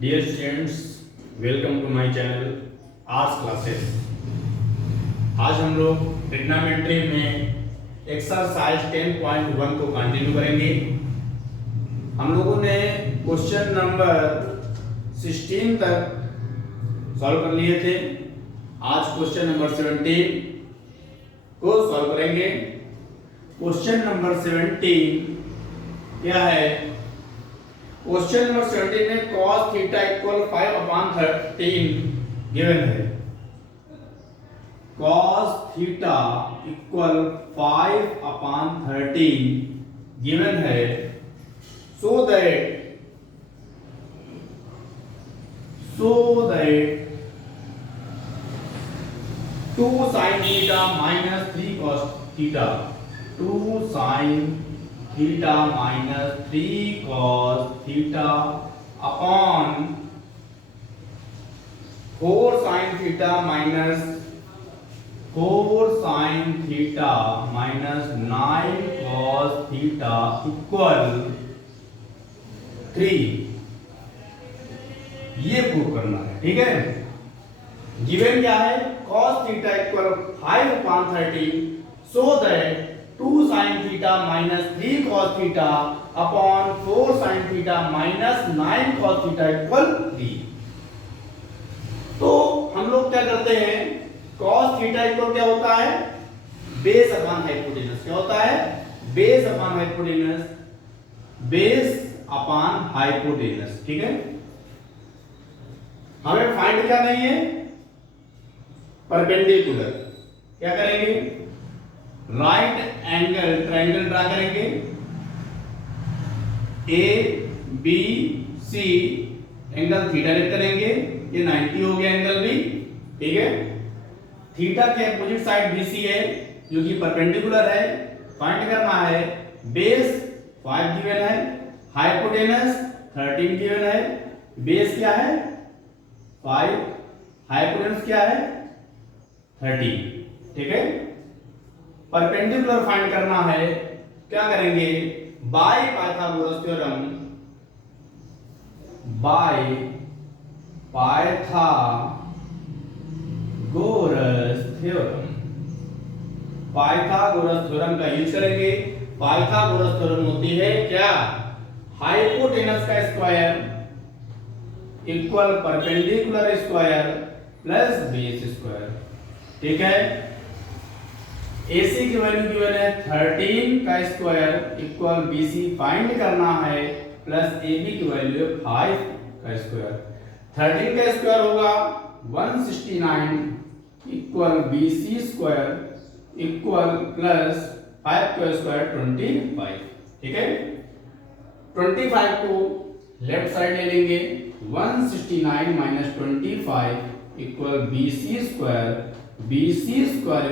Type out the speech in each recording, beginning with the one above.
Dear students, welcome to my channel arts classes. आज हम लोग ट्रिग्नोमेट्री में एक्सरसाइज 10.1 को कंटिन्यू करेंगे। हम लोगों ने क्वेश्चन नंबर 16 तक सॉल्व कर लिए थे। आज क्वेश्चन नंबर 17 को सॉल्व करेंगे। क्वेश्चन नंबर 17 क्या है? क्वेश्चन नंबर 17 में cos थीटा इक्वल 5/13 गिवन है। cos थीटा इक्वल 5/13 गिवन है। So that 2 sin theta minus 3 cos theta 2 sin theta minus 3 cos theta upon 4 sin theta minus 9 cos theta equal 3। ये prove करना है, ठीक है। गिवन क्या है? cos theta equal 5/13 so that 2 sin theta minus 3 cos theta upon 4 sin theta minus 9 cos theta equal 3। तो हम लोग क्या करते हैं? cos थीटा इक्वल क्या होता है? Base upon hypotenuse. क्या होता है? Base upon hypotenuse. Base upon hypotenuse, ठीक है। हमें फाइंड क्या नहीं है? परपेंडिकुलर। क्या करेंगे? राइट एंगल ट्रायंगल ड्रा करेंगे। A B C angle theta let करेंगे। ये 90 हो गया एंगल बी, ठीक है। थीटा के अपोजिट साइड बीसी है जो कि परपेंडिकुलर है। फाइंड करना है। बेस 5 गिवन है, हाइपोटेनस 13 गिवन है। बेस क्या है? 5, हाइपोटेनस क्या है? 13, ठीक है। परपेंडिकुलर फाइंड करना है। क्या करेंगे? By Pythagoras theorem, bye Pythagoras theorem, Pythagoras theorem का यूज करेंगे। पाइथागोरस थ्योरम होती है क्या? हाइपोटेनस का square equal perpendicular square plus base square, ठीक है। AC की वैल्यू गिवन है 13 का स्क्वायर इक्वल BC फाइंड करना है प्लस AB की वैल्यू 5 का स्क्वायर। 13 का स्क्वायर होगा 169 equal BC square equal plus 5 का स्क्वायर 25, ठीक है। 25 को लेफ्ट साइड ले लेंगे। 169 minus 25 equal BC square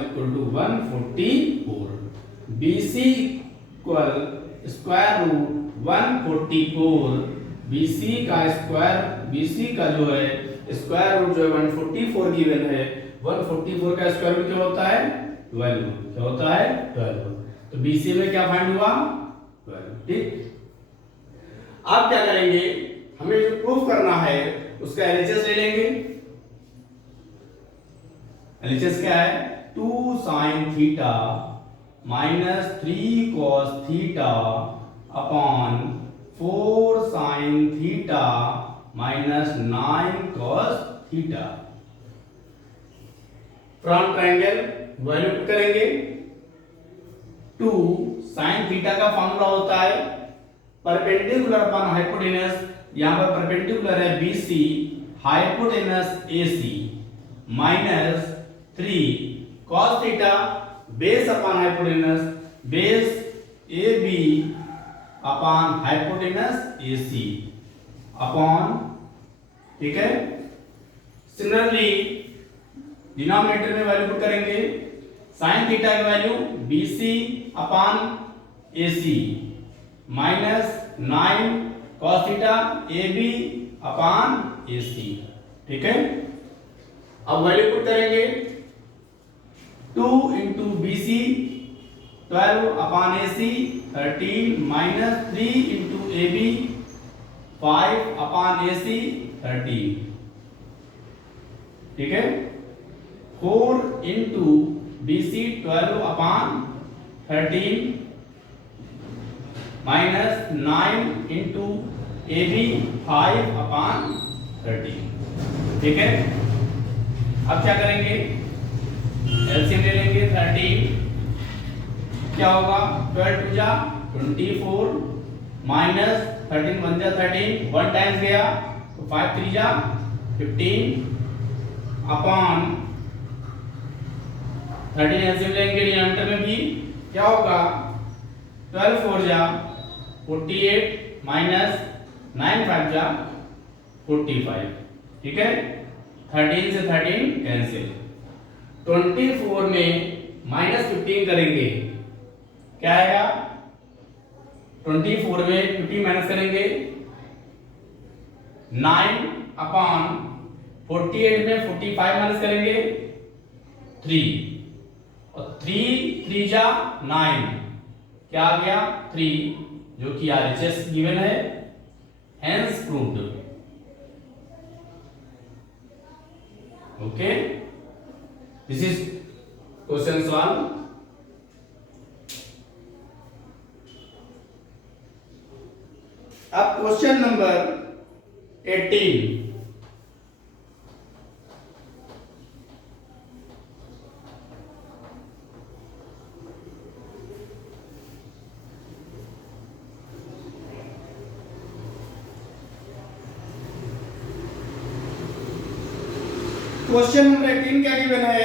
equal to 144। BC equal square root 144। BC का स्क्वायर, BC का जो है स्क्वायर रूट जो है 144 गिवन है। 144 का स्क्वायर रूट क्या होता है? 12। क्या होता है? 12। तो BC में क्या फाइंड हुआ? 12, ठीक। अब क्या करेंगे? हमें जो प्रूफ करना है उसका LHS ले लेंगे। LHS क्या है? 2 sin theta minus 3 cos theta upon 4 sin theta minus 9 cos theta. Front triangle value put करेंगे। 2 sin थीटा का फॉर्मूला होता है परपेंडिकुलर अपॉन हाइपोटेनस। यहां पर परपेंडिकुलर है BC, hypotenuse AC minus 3 cos theta base upon hypotenuse, base AB upon hypotenuse AC upon, ठीक है। Similarly denominator में वैल्यू पुट करेंगे। sin थीटा की value BC upon AC minus 9 cos theta AB upon AC, ठीक है। अब value put करेंगे। 2 into BC 12 upon AC 13 minus 3 into AB 5 upon AC 13, ठीक है। 4 into BC 12 upon 13 minus 9 into AB 5 upon 13, ठीक है। अब क्या करेंगे, एलसीएम ले लेंगे। 13 क्या होगा, 12 टू जा 24 माइनस 13 1 जा 13, 1 टाइम्स गया तो 5 3 जा 15 अपॉन 13 एलसीएम लेंगे डिनोमिनेटर में भी क्या होगा, 12 4 जा 48 माइनस 9 5 जा 45, ठीक है। 13 से 13 कैंसिल। 24 में माइनस 15 करेंगे, क्या आएगा, 24 में 50 माइनस करेंगे 9 अपॉन 48 में 45 माइनस करेंगे 3 और 3 3 जा 9, क्या आ गया 3, जो कि RHS गिवन है, hence proved. Okay, this is question solve. अब क्वेश्चन नंबर 18, क्वेश्चन नंबर 18 क्या गिवन है,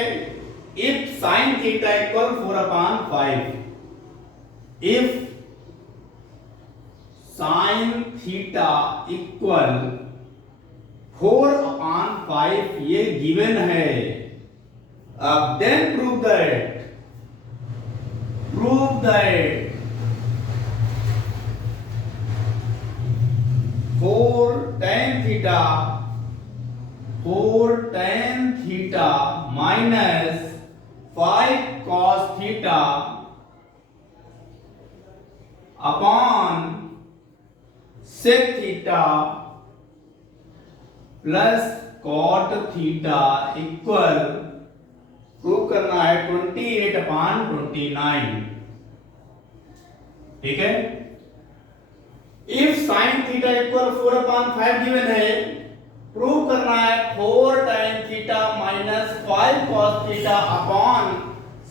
if sin theta equal 4 upon 5, if sin theta equal 4 upon 5 ये गिवन है। अब then prove that 4 tan theta 4 tan theta minus 5 cos theta upon sec theta plus cot theta equal, prove करना है 28 upon 29, ठीक है। If sin theta equal 4 upon 5 given है, prove करना है 4 tan theta minus 5 cos theta upon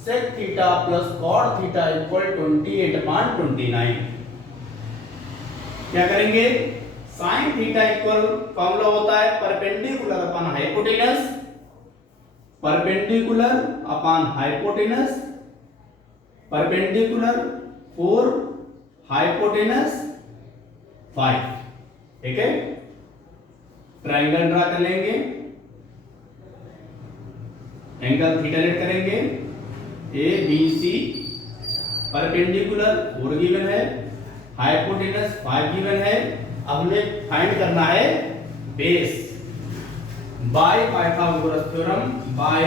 sec theta plus cot theta equal 28 upon 29। क्या करेंगे, sin theta equal formula होता है perpendicular upon hypotenuse, perpendicular upon hypotenuse, perpendicular 4 hypotenuse 5, ठीक है। Triangle draw कर लेंगे, एंगल थीटा लेट करेंगे, ABC परपेंडिकुलर 4 गिवन है, हाइपोटेनस 5 गिवन है। अब हमें फाइंड करना है base bye Pythagoras theorem, bye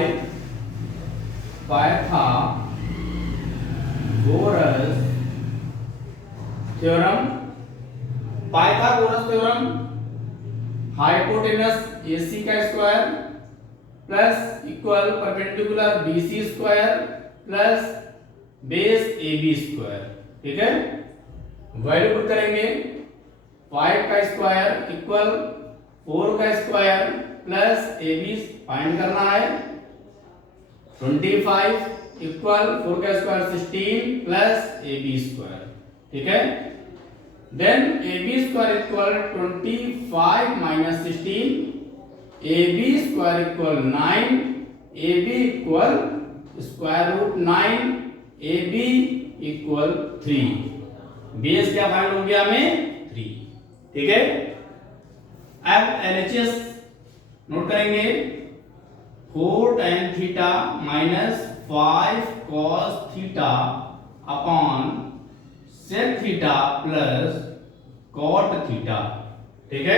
Pythagoras theorem. Pythagoras theorem, hypotenuse AC का square plus equal perpendicular BC square plus base AB square, ठीक है। वैल्यू पुट करेंगे, 5 का स्क्वायर इक्वल 4 का स्क्वायर प्लस AB फाइंड करना है, 25 इक्वल 4 का स्क्वायर 16 प्लस AB स्क्वायर, ठीक है। Then AB square equal 25 minus 16, AB square equal 9, AB equal square root 9, AB equal 3। Base क्या फाइंड हो गया हमें 3, ठीक है। अब LHS नोट करेंगे, 4 tan theta minus 5 cos theta upon sec theta plus cot theta, ठीक है।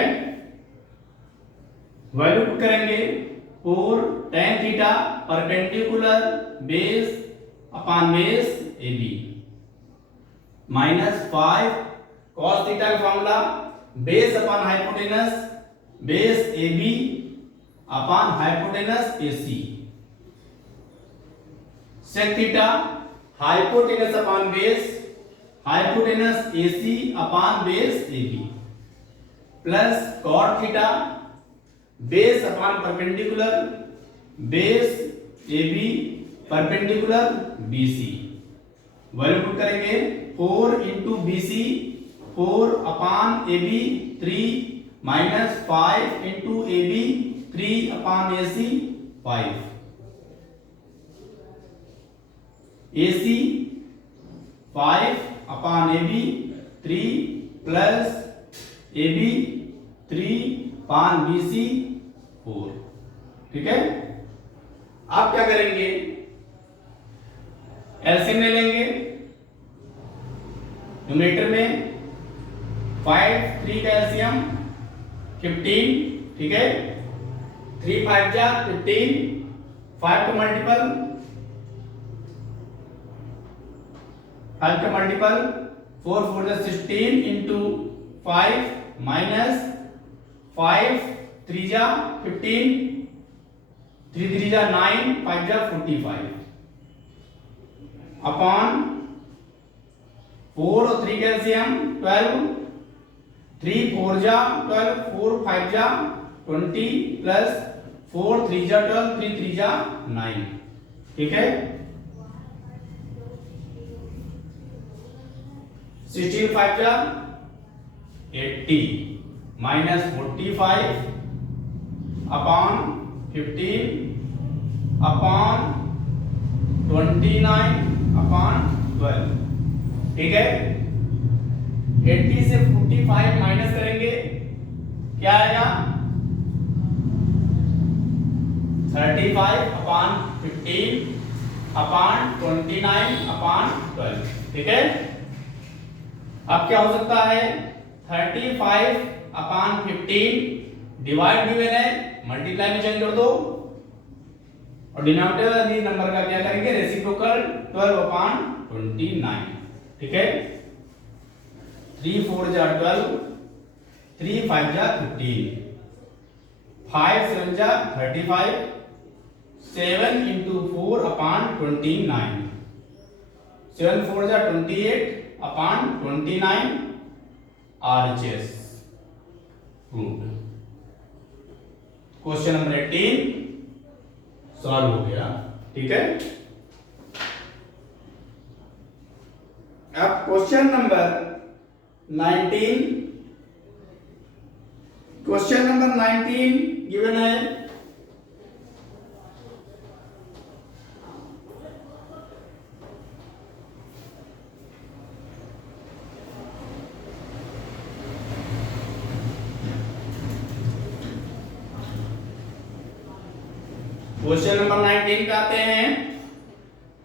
वैल्यू पुट करेंगे, 4 tan theta perpendicular base upon base AB minus 5 cos theta का formula base upon hypotenuse base A B upon hypotenuse A C. Sec theta hypotenuse upon base hypotenuse A C upon base A B plus cot theta base upon perpendicular base A B perpendicular B C. Value put करेंगे 4 into B C 4 upon A B 3 minus 5 into A B 3 upon A C 5। A C 5 upon A B 3 plus A B 3 upon B C 4। ठीक है, आप क्या करेंगे, LCM ले लेंगे। Numerator में 5 3 का एलसीएम 15। ठीक है, 3 5 जा 15, 5 का मल्टीपल 4 4 जा 16 इंटू 5 माइनस 5 3 जा 15 3 3 जा 9 5 जा 45 अपॉन 4 और 3 का एलसीएम 12 3 4 जा 12 4 5 जा 20 प्लस 4 3 जा 12 3 3 जा 9। ठीक है, 16 5 जा 80 माइनस 45 अपॉन 15 अपॉन 29 अपॉन 12। ठीक है, 80 से 45 माइनस करेंगे क्या आएगा, 35 अपॉन 15 अपॉन 29 अपॉन 12। ठीक है, अब क्या हो सकता है, 35 अपॉन 15 डिवाइड गिवन है, मल्टीप्लाई में चेंज कर दो और डिनोमिनेटर नंबर का क्या करेंगे, रेसिप्रोकल 12 अपॉन 29। ठीक है, 3 4 जा 12 3 5 जा 15 5 7 जा 35 7 into 4 upon 29 7 4 जा 28 upon 29 RHS proved। Question number 18 solve हो गया। ठीक है, अब question number 19 question number 19 given है, क्वेश्चन नंबर 19 पे आते हैं।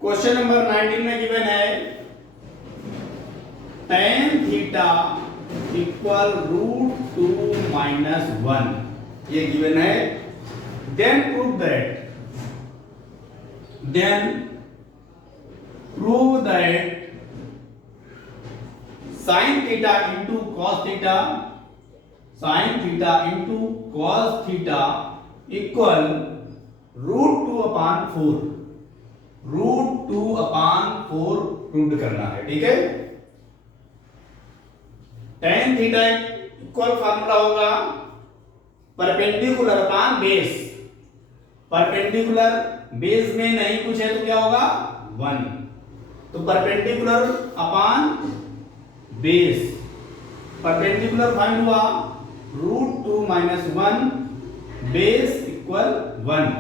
क्वेश्चन नंबर 19 में गिवन है tan थीटा इक्वल √2 - 1, ये गिवन है। Then prove that sin theta into cos theta equal √2/4 prove करना है। ठीक है, tan थीटा इक्वल फार्मूला होगा perpendicular upon base. Perpendicular base में नहीं कुछ है तो क्या होगा 1, तो perpendicular upon base, perpendicular find हुआ √2 - 1 बेस इक्वल 1।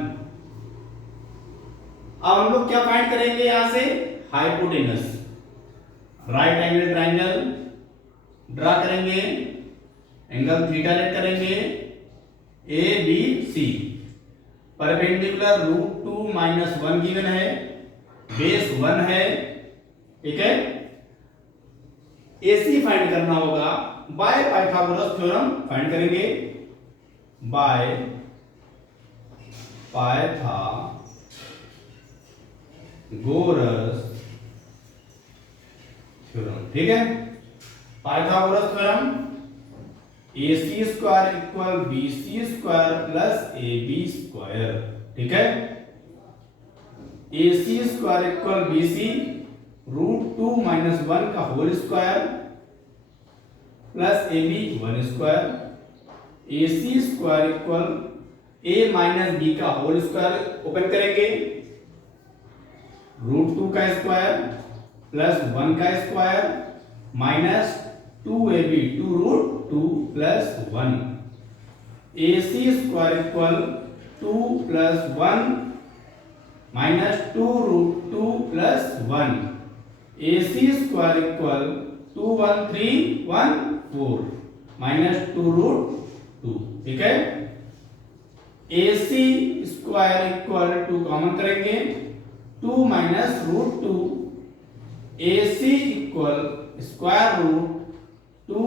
अब हम लोग क्या फाइंड करेंगे, यहां से hypotenuse. Right angle triangle draw करेंगे, एंगल थीटा लेट करेंगे, A B C, perpendicular √2 - 1 given है, बेस 1 है। ठीक है, एसी फाइंड करना होगा, बाय पाइथागोरस थ्योरम फाइंड करेंगे, बाय पाइथागोरस थ्योरम। ठीक है, Pythagoras theorem AC square equal BC square plus AB square. ठीक है, AC square equal BC root 2 minus 1 का whole square plus AB 1 square. AC square equal A minus B का whole square open करेंगे, root 2 का square plus 1 का square minus 2AB 2 root 2 plus 1। AC square equal 2 plus 1 minus 2 root 2 plus 1। AC square equal 2 1 3 1 4 minus 2 root 2। ठीक है, AC square equal 2 common करेंगे, 2 minus root 2। AC equal square root 2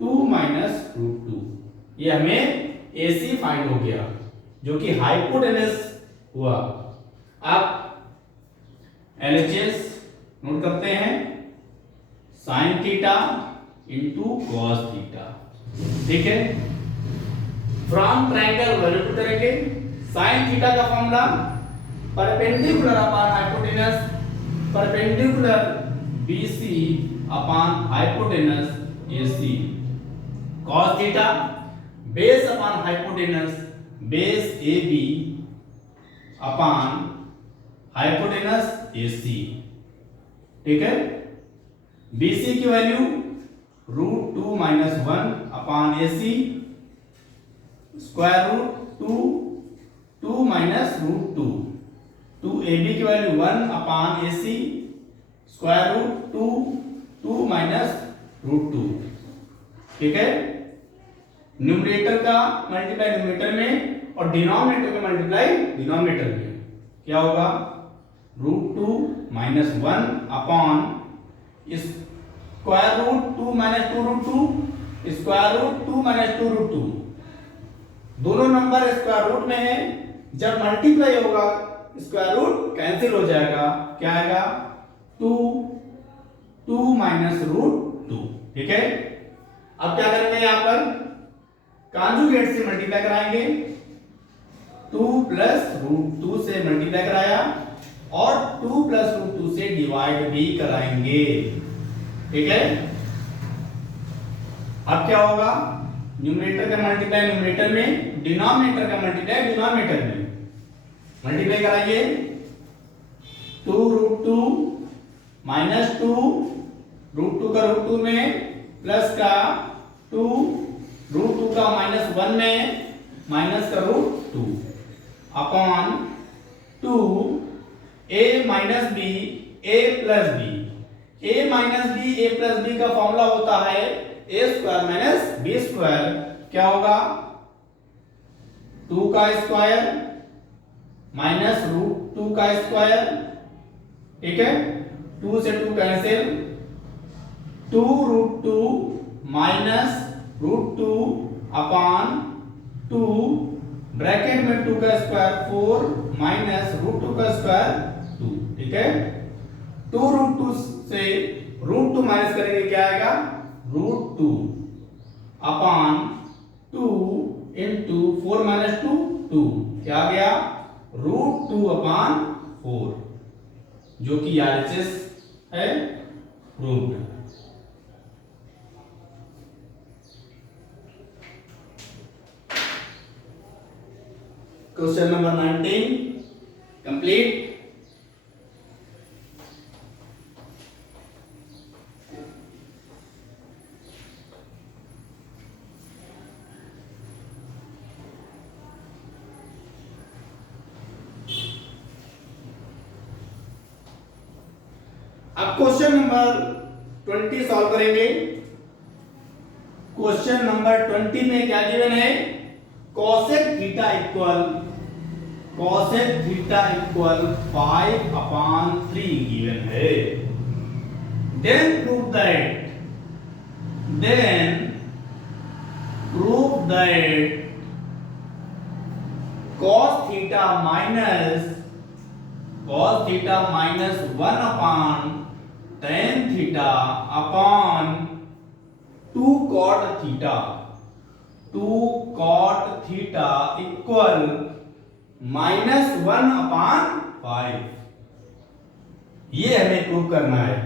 2 minus root 2। ये हमें AC find हो गया जो कि hypotenuse हुआ। अब LHS नोट करते हैं, sine theta into cos theta. ठीक है, फ्रॉम ट्रायंगल वैल्यू पुट करेंगे। साइन थीटा का formula perpendicular upon hypotenuse, perpendicular BC upon hypotenuse AC। Cos theta base upon hypotenuse, base AB upon hypotenuse AC। ठीक है, BC की value root 2 minus 1 upon AC square root 2 2 minus root 2। 2AB की value 1 upon AC square root 2 2 minus root 2। ठीक है, numerator का multiply numerator में और denominator का मल्टीप्लाई डिनोमिनेटर में क्या होगा, root 2 minus 1 upon square root 2 minus 2 root 2 square root 2 minus 2 root 2। दोनों नंबर स्क्वायर रूट में है, जब मल्टीप्लाई होगा स्क्वायर रूट कैंसिल हो जाएगा, क्या आएगा 2 2 माइनस रूट 2। ठीक है, अब क्या करेंगे, यहां पर कॉन्जुगेट से मल्टीप्लाई कराएंगे, 2 प्लस रूट 2 से मल्टीप्लाई कराया और 2 प्लस रूट 2 से डिवाइड भी कराएंगे। ठीक है, अब क्या होगा, न्यूमरेटर का मल्टीप्लाई न्यूमरेटर में, डिनोमिनेटर का मल्टीप्लाई डिनोमिनेटर में। मल्टीप्लाई कराइए, 2 रूट 2 माइनस 2 रूट 2 का रूट 2 में प्लस का 2 रूट 2 का माइनस 1 में माइनस का root 2 upon 2 a minus b a plus b। a minus b a plus b का फॉर्मूला होता है a square minus b square. क्या होगा, 2 का स्क्वायर माइनस रूट 2 का स्क्वायर। ठीक है, 2 से 2 cancel, 2 root 2 minus root 2 upon 2 bracket में 2 का स्क्वायर 4 माइनस रूट 2 का स्क्वायर 2। ठीक है, 2 रूट 2 से रूट 2 माइनस करेंगे, क्या आएगा, रूट 2 अपॉन 2 इंटू 4 माइनस 2 2। क्या आ गया, रूट 2 अपॉन 4, जो कि RHS है, प्रूव्ड। Question number 19 complete. अब क्वेश्चन नंबर 20 सॉल्व करेंगे। क्वेश्चन नंबर 20 में क्या गिवन है, cosec थीटा इक्वल 5/3 गिवन है। then prove that cos theta minus 1 upon tan theta upon 2 cot theta 2 cot theta equal -1/5। ये हमें प्रूव करना है।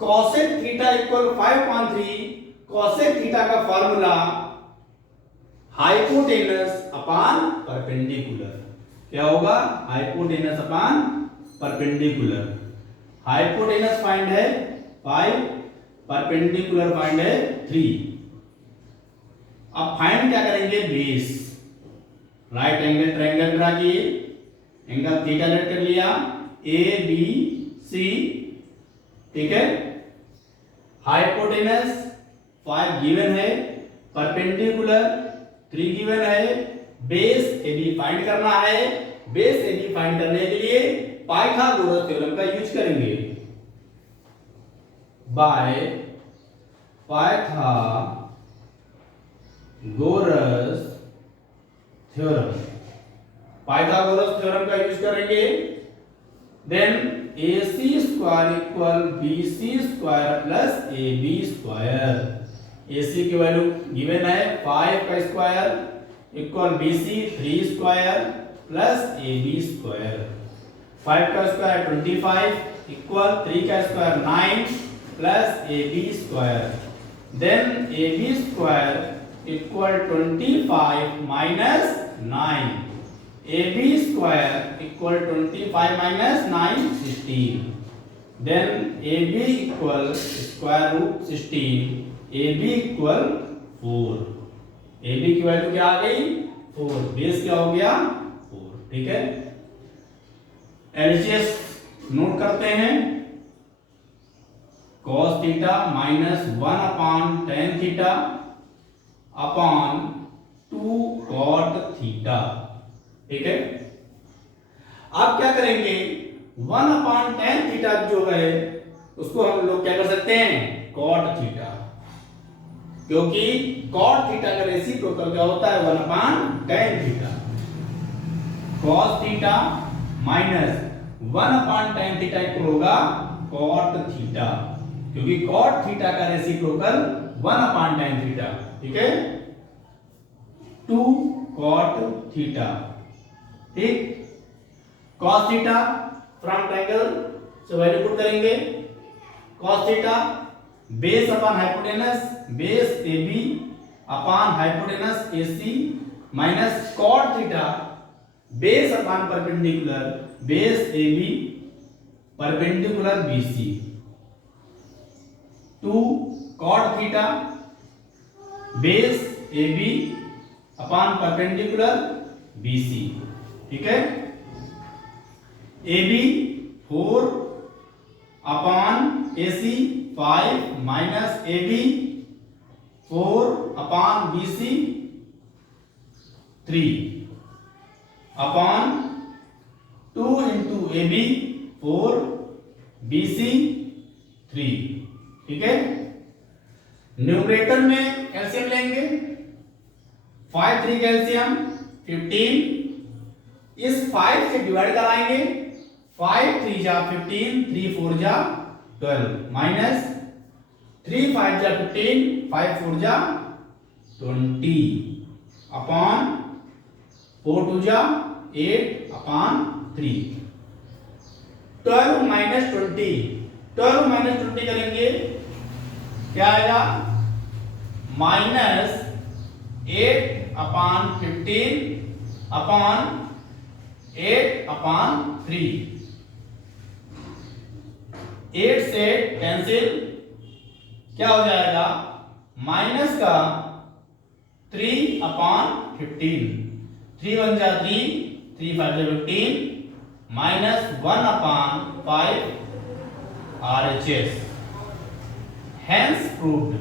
cosec theta equal 5/3। cosec theta का फॉर्मूला हाइपोटेनस अपॉन परपेंडिकुलर। क्या होगा? Hypotenuse upon perpendicular. Hypotenuse find है 5, perpendicular find है 3। अब फाइंड क्या करेंगे? Base. Right angle triangle draw किए, एंगल थीटा लेट कर लिया, ए बी सी, ठीक है। हाइपोटेनस 5 गिवन है, परपेंडिकुलर 3 गिवन है, बेस एबी फाइंड करना है। बेस एबी फाइंड करने के लिए पाइथागोरस थ्योरम का यूज करेंगे। By Pythagoras theorem, Pythagoras theorem का यूज करेंगे। Then AC square equal BC square plus AB square. AC की वैल्यू गिवन है 5 का square equal BC 3 square plus AB square. 5 का स्क्वायर 25 इक्वल 3 का square 9 plus AB square. Then AB square equal 25 minus 9। AB square equal 25 minus 9 16। Then AB equal square root 16, AB equal 4। AB की value क्या आ गई? 4। Base क्या हो गया? 4। ठीक है। LHS नोट करते हैं। cos theta minus 1/tan theta upon 2 cot theta. ठीक है। आप क्या करेंगे? 1/tan थीटा जो है उसको हम लोग क्या कर सकते हैं? cot थीटा, क्योंकि cot थीटा का रेसिप्रोकल क्या होता है? 1/tan theta. cos theta minus 1/tan theta equal होगा cot थीटा, क्योंकि cot थीटा का रेसिप्रोकल 1/tan थीटा। ठीक है। 2 cot थीटा। ठीक। cos थीटा फ्रॉम ट्रायंगल से वैल्यू पुट करेंगे। cos theta base upon hypotenuse, base AB upon hypotenuse AC minus cot theta base upon perpendicular, base AB perpendicular BC। 2 cot theta base AB upon perpendicular BC। ठीक है। AB 4 upon AC 5 minus AB 4 upon BC 3 upon 2 into AB 4 BC 3। ठीक है। Numerator में LCM लेंगे। 5 3 calcium 15, इस 5 से divide कराएंगे। 5 3 जा 15, 3 4 जा 12 माइनस 3 5 जा 15, 5 4 जा 20 अपॉन 4 2 जा 8 अपॉन 3। 12 माइनस 20, 12 माइनस 20 करेंगे क्या आएगा? Minus 8 upon 15 upon 8 upon 3। 8 से कैंसिल, क्या हो जाएगा? माइनस का 3 अपॉन 15, 3 1 जा 3, 3 5 जा 15 minus 1 upon 5 RHS। Hence proved।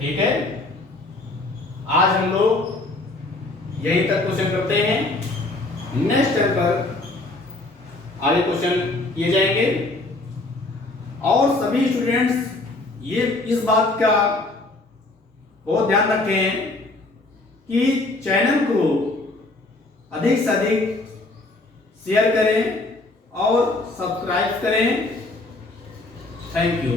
ठीक है। आज हम लोग यहीं तक क्वेश्चन करते हैं। नेक्स्ट टाइम पर आगे क्वेश्चन किए जाएंगे। और सभी स्टूडेंट्स ये इस बात का बहुत ध्यान रखें कि चैनल को अधिक से अधिक शेयर करें और सब्सक्राइब करें। Thank you.